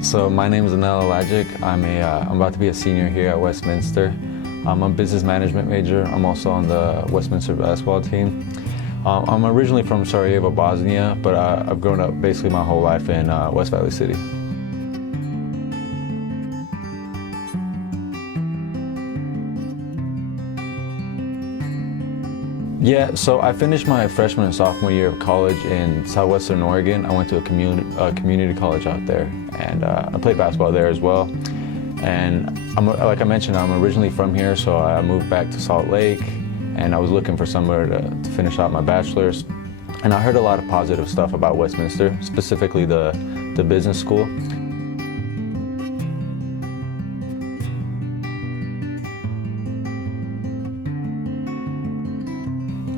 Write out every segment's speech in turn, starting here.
So my name is Anel Alagic. I'm about to be a senior here at Westminster. I'm a business management major. I'm also on the Westminster basketball team. I'm originally from Sarejevo, Bosnia, but I've grown up basically my whole life in West Valley City. Yeah, so I finished my freshman and sophomore year of college in southwestern Oregon. I went to a community college out there, and I played basketball there as well. And like I mentioned, I'm originally from here, so I moved back to Salt Lake, and I was looking for somewhere to finish out my bachelor's. And I heard a lot of positive stuff about Westminster, specifically the business school.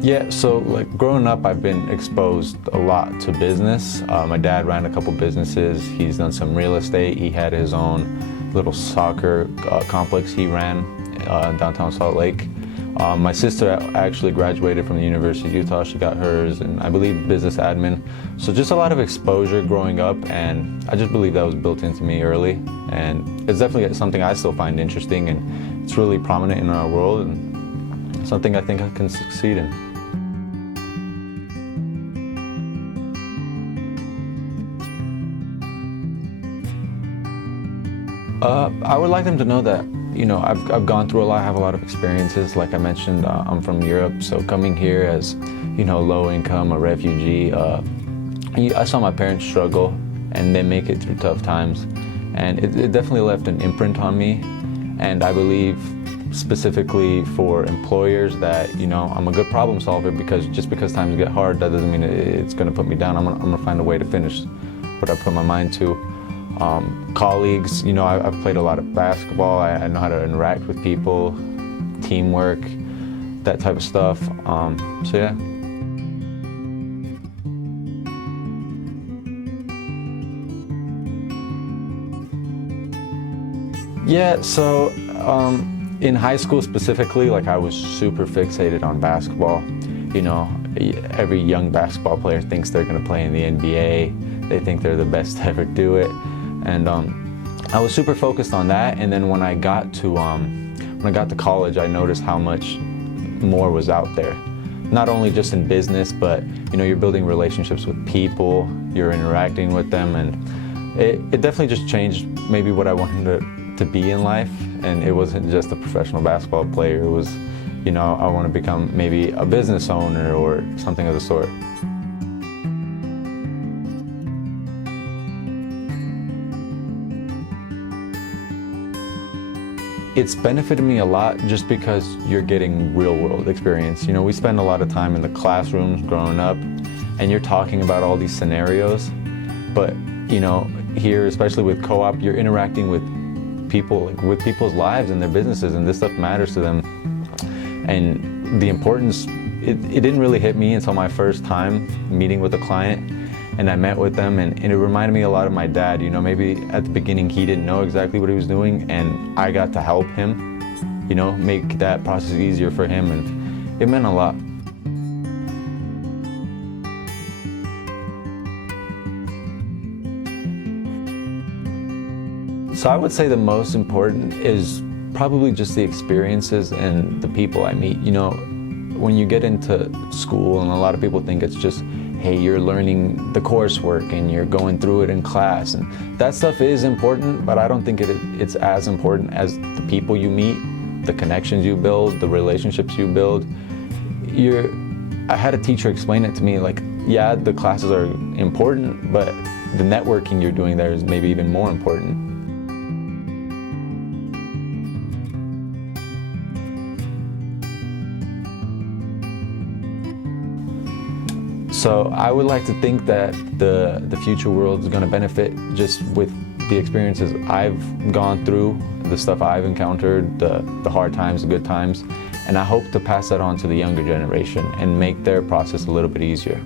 Yeah, so like growing up, I've been exposed a lot to business. My dad ran a couple businesses. He's done some real estate. He had his own little soccer complex he ran in downtown Salt Lake. My sister actually graduated from the University of Utah. She got hers, and I believe business admin. So just a lot of exposure growing up, and I just believe that was built into me early. And it's definitely something I still find interesting, and it's really prominent in our world, and something I think I can succeed in. I would like them to know that, you know, I've gone through a lot, I have a lot of experiences. Like I mentioned, I'm from Europe, so coming here as, you know, low income, a refugee, I saw my parents struggle and they make it through tough times. And it definitely left an imprint on me. And I believe specifically for employers that, you know, I'm a good problem solver, because just because times get hard, that doesn't mean it's gonna put me down. I'm gonna find a way to finish what I put my mind to. Colleagues, you know, I've played a lot of basketball. I know how to interact with people, teamwork, that type of stuff. So yeah. Yeah, so in high school specifically, like I was super fixated on basketball. You know, every young basketball player thinks they're gonna play in the NBA. They think they're the best to ever do it. And I was super focused on that. And then when I got to college, I noticed how much more was out there. Not only just in business, but you know, you're building relationships with people, you're interacting with them, and it definitely just changed maybe what I wanted to be in life. And it wasn't just a professional basketball player. It was, you know, I want to become maybe a business owner or something of the sort. It's benefited me a lot just because you're getting real world experience. You know, we spend a lot of time in the classrooms growing up, and you're talking about all these scenarios. But, you know, here, especially with co-op, you're interacting with people, like with people's lives and their businesses, and this stuff matters to them. And the importance, it didn't really hit me until my first time meeting with a client. And I met with them, and it reminded me a lot of my dad. You know, maybe at the beginning he didn't know exactly what he was doing, and I got to help him, you know, make that process easier for him, and it meant a lot. So I would say the most important is probably just the experiences and the people I meet. You know, when you get into school, and a lot of people think it's just, hey, you're learning the coursework and you're going through it in class, and that stuff is important, but I don't think it's as important as the people you meet, the connections you build, the relationships you build. I had a teacher explain it to me, like, yeah, the classes are important, but the networking you're doing there is maybe even more important. So I would like to think that the future world is going to benefit just with the experiences I've gone through, the stuff I've encountered, the hard times, the good times, and I hope to pass that on to the younger generation and make their process a little bit easier.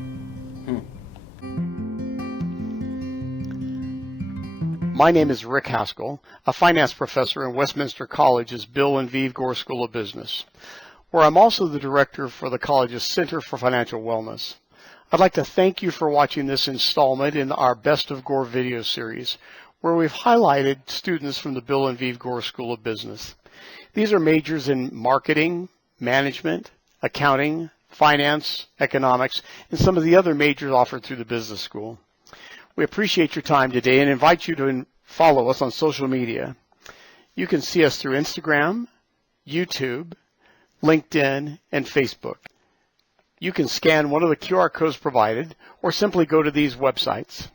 My name is Rick Haskell, a finance professor in Westminster College's Bill and Vive Gore School of Business, where I'm also the director for the college's Center for Financial Wellness. I'd like to thank you for watching this installment in our Best of Gore video series, where we've highlighted students from the Bill and Viv Gore School of Business. These are majors in marketing, management, accounting, finance, economics, and some of the other majors offered through the business school. We appreciate your time today and invite you to follow us on social media. You can see us through Instagram, YouTube, LinkedIn, and Facebook. You can scan one of the QR codes provided or simply go to these websites.